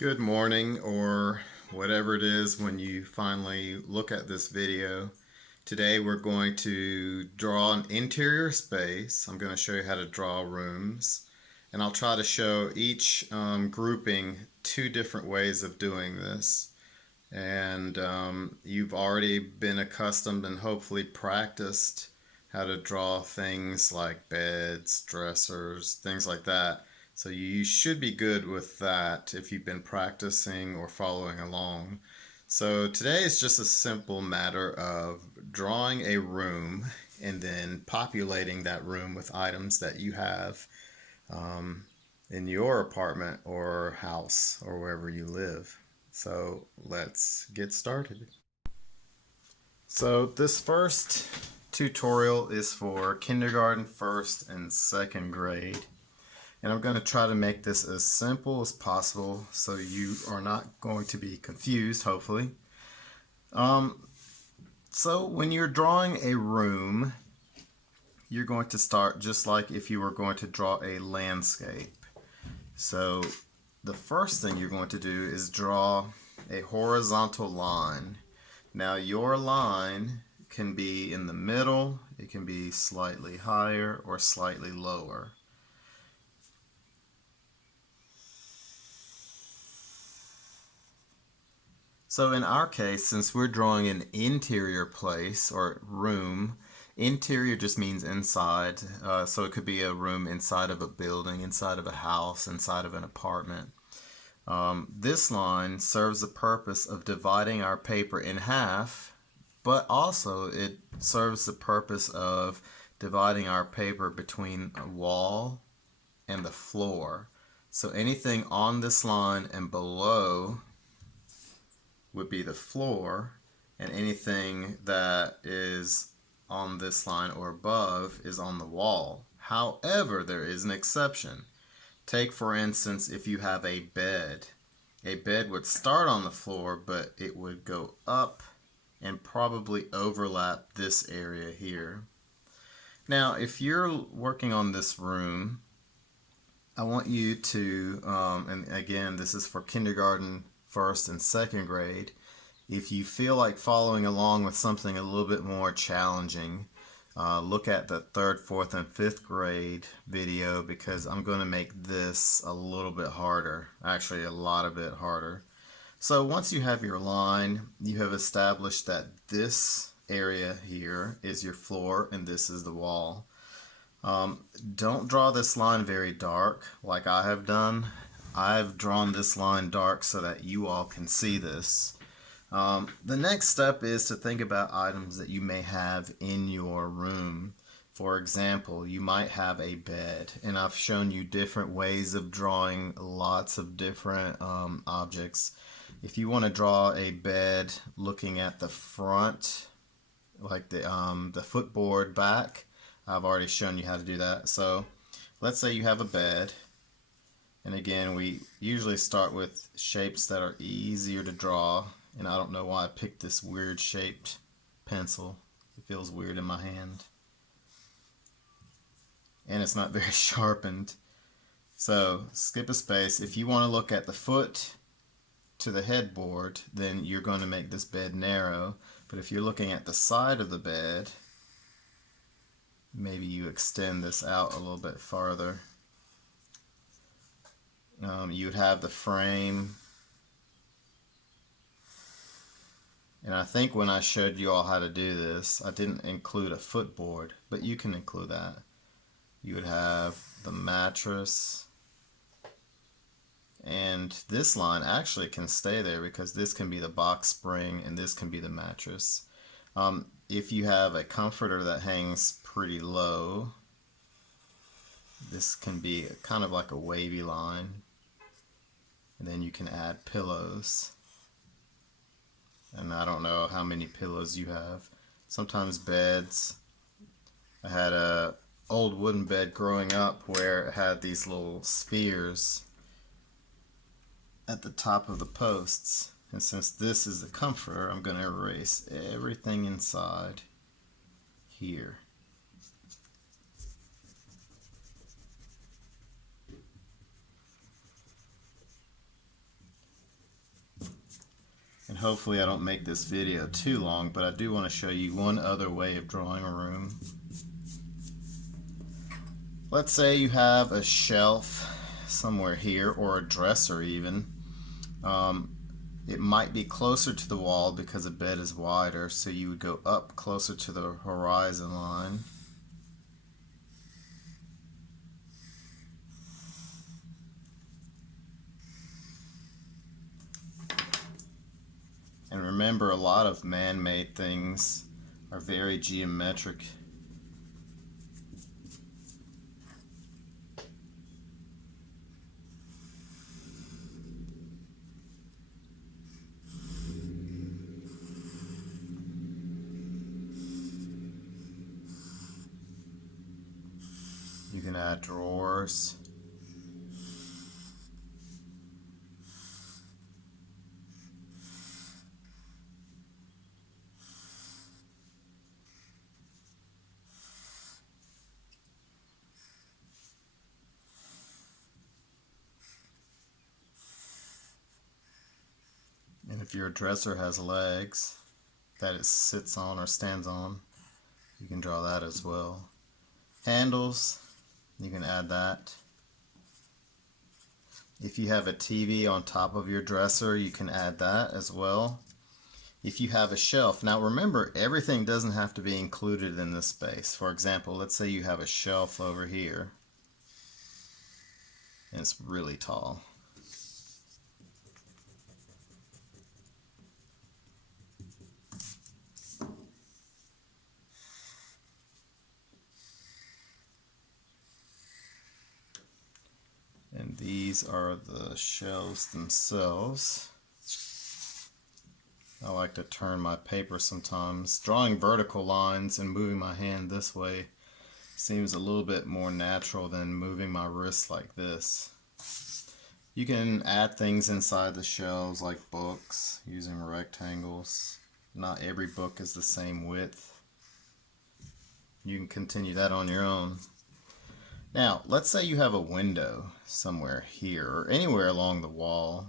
Good morning, or whatever it is when you finally look at this video. Today we're going to draw an interior space. I'm going to show you how to draw rooms, and I'll try to show each grouping two different ways of doing this. And you've already been accustomed and hopefully practiced how to draw things like beds, dressers, things like that. So you should be good with that if you've been practicing or following along. So today is just a simple matter of drawing a room and then populating that room with items that you have um, in your apartment or house or wherever you live. So let's get started. So this first tutorial is for kindergarten, first and second grade. And I'm going to try to make this as simple as possible so you are not going to be confused, hopefully. So when you're drawing a room, you're going to start just like if you were going to draw a landscape. So the first thing you're going to do is draw a horizontal line. Now your line can be in the middle, it can be slightly higher or slightly lower. So in our case, since we're drawing an interior place or room, interior just means inside. So it could be a room inside of a building, inside of a house, inside of an apartment. This line serves the purpose of dividing our paper in half, but also it serves the purpose of dividing our paper between a wall and the floor. So anything on this line and below would be the floor, and anything that is on this line or above is on the wall. However, there is an exception. Take, for instance, if you have a bed. A bed would start on the floor, but it would go up and probably overlap this area here. Now, if you're working on this room, I want you to, and again, this is for kindergarten, first and second grade. If you feel like following along with something a little bit more challenging, look at the third, fourth, and fifth grade video, because I'm going to make this a little bit harder, actually a lot of it harder. So once you have your line, you have established that this area here is your floor and this is the wall. Don't draw this line very dark like I have done. I've drawn this line dark so that you all can see this. The next step is to think about items that you may have in your room. For example, you might have a bed, and I've shown you different ways of drawing lots of different objects. If you want to draw a bed looking at the front, like the footboard back, I've already shown you how to do that. So let's say you have a bed, and again, we usually start with shapes that are easier to draw. And I don't know why I picked this weird shaped pencil. It feels weird in my hand. And it's not very sharpened. So skip a space. If you want to look at the foot to the headboard, then you're going to make this bed narrow. But if you're looking at the side of the bed, maybe you extend this out a little bit farther. You would have the frame. And I think when I showed you all how to do this, I didn't include a footboard, but you can include that. You would have the mattress, and this line actually can stay there because this can be the box spring and this can be the mattress. If you have a comforter that hangs pretty low, this can be kind of like a wavy line, and then you can add pillows. And I don't know how many pillows you have. Sometimes beds. I had a old wooden bed growing up where it had these little spheres at the top of the posts. And since this is the comforter, I'm going to erase everything inside here. And hopefully I don't make this video too long, but I do want to show you one other way of drawing a room. Let's say you have a shelf somewhere here, or a dresser even. It might be closer to the wall because the bed is wider, so you would go up closer to the horizon line. And remember, a lot of man-made things are very geometric. You can add drawers. And if your dresser has legs that it sits on or stands on, you can draw that as well. Handles, you can add that. If you have a TV on top of your dresser, you can add that as well. If you have a shelf, now remember, everything doesn't have to be included in this space. For example, let's say you have a shelf over here and it's really tall. And these are the shelves themselves. I like to turn my paper sometimes. Drawing vertical lines and moving my hand this way seems a little bit more natural than moving my wrist like this. You can add things inside the shelves like books using rectangles. Not every book is the same width. You can continue that on your own. Now, let's say you have a window somewhere here or anywhere along the wall.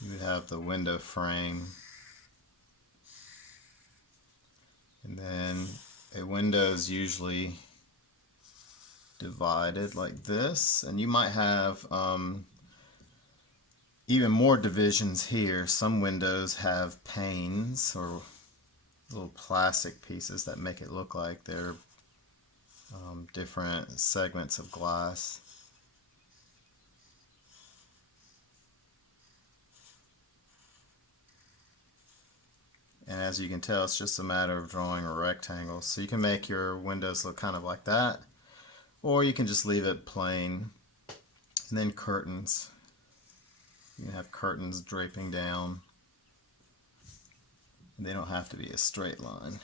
You would have the window frame. And then a window is usually divided like this. And you might have even more divisions here. Some windows have panes or little plastic pieces that make it look like they're different segments of glass. And as you can tell, it's just a matter of drawing a rectangle. So you can make your windows look kind of like that, or you can just leave it plain. And then curtains. You can have curtains draping down. They don't have to be a straight line.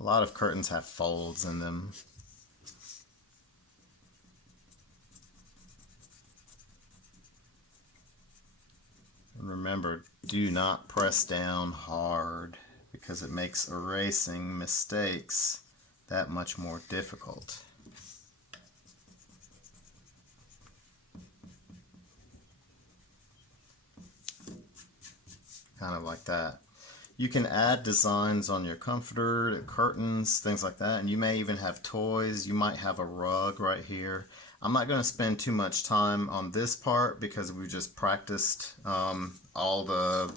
A lot of curtains have folds in them. And remember, do not press down hard because it makes erasing mistakes that much more difficult. Kind of like that. You can add designs on your comforter, curtains, things like that, and you may even have toys. You might have a rug right here. I'm not going to spend too much time on this part because we just practiced all the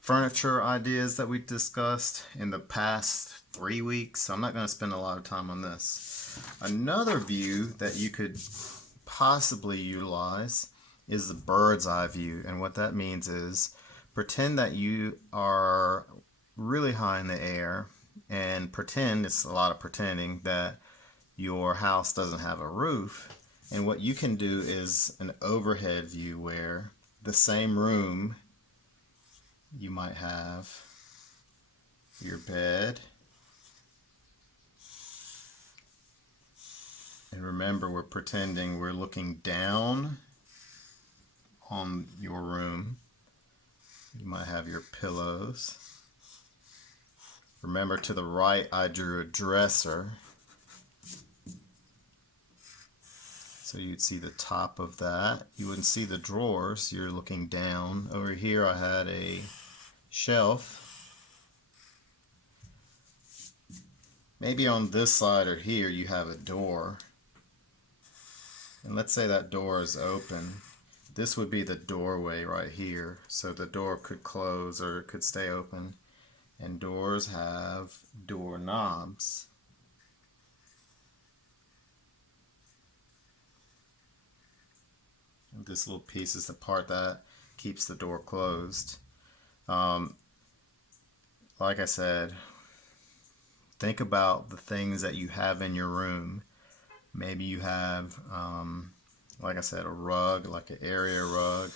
furniture ideas that we discussed in the past 3 weeks, so I'm not going to spend a lot of time on this. Another view that you could possibly utilize is the bird's eye view, and what that means is pretend that you are really high in the air and pretend, it's a lot of pretending, that your house doesn't have a roof. And what you can do is an overhead view where the same room, you might have your bed. And remember, we're pretending we're looking down on your room. You might have your pillows. Remember, to the right I drew a dresser. So you'd see the top of that. You wouldn't see the drawers. You're looking down. Over here I had a shelf. Maybe on this side or here you have a door. And let's say that door is open. This would be the doorway right here. So the door could close or it could stay open. And doors have door knobs. And this little piece is the part that keeps the door closed. Like I said, think about the things that you have in your room. Maybe you have, like I said, a rug, like an area rug.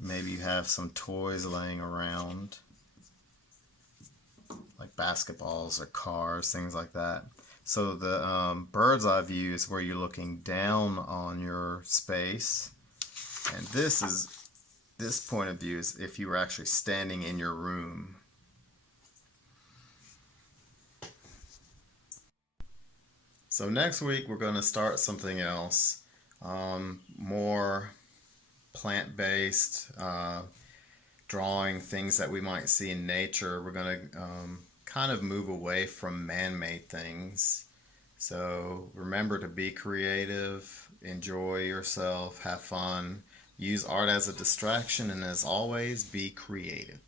Maybe you have some toys laying around, like basketballs or cars, things like that. So the bird's eye view is where you're looking down on your space. And this point of view is if you were actually standing in your room. So next week we're going to start something else, more plant-based, drawing things that we might see in nature. We're going to kind of move away from man-made things. So remember to be creative, enjoy yourself, have fun, use art as a distraction, and as always, be creative.